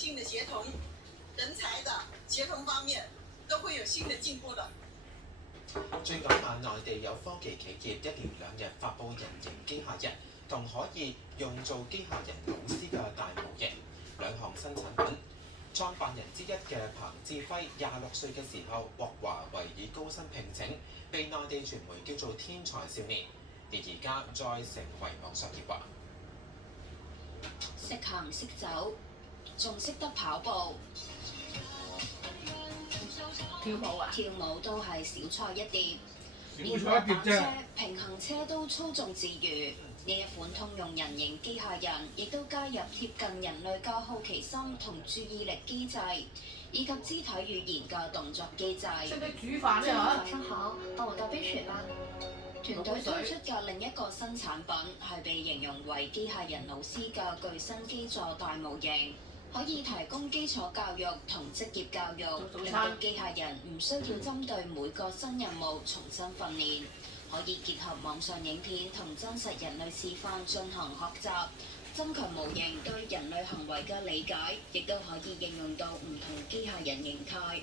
性的協同、人才的協同方面，都會有新的進步的。最近內地有科技企業一連2日發布人形機械人同可以用做機械人老師嘅大模型兩項新產品。創辦人之一嘅彭志輝26歲嘅時候獲華為以高薪聘請，被內地傳媒叫做天才少年，而家再成為網上熱話。識行識走，仲識得跑步。跳舞啊！跳舞都係小菜一碟，連小滑板車菜一碟啫。平衡車都操縱自如。呢一款通用人形機械人，亦都加入貼近人類嘅好奇心同注意力機制，以及肢體語言嘅動作機制。識唔識煮飯咧嚇？早上好，幫我倒杯水吧。團隊推出嘅另一個新產品係被形容為機械人老師嘅具身基座大模型，可以提供基礎教育同職業教育，令到機械人唔需要針對每個新任務重新訓練，可以結合網上影片同真實人類示範進行學習，增強模型對人類行為嘅理解，亦都可以應用到唔同機械人形態。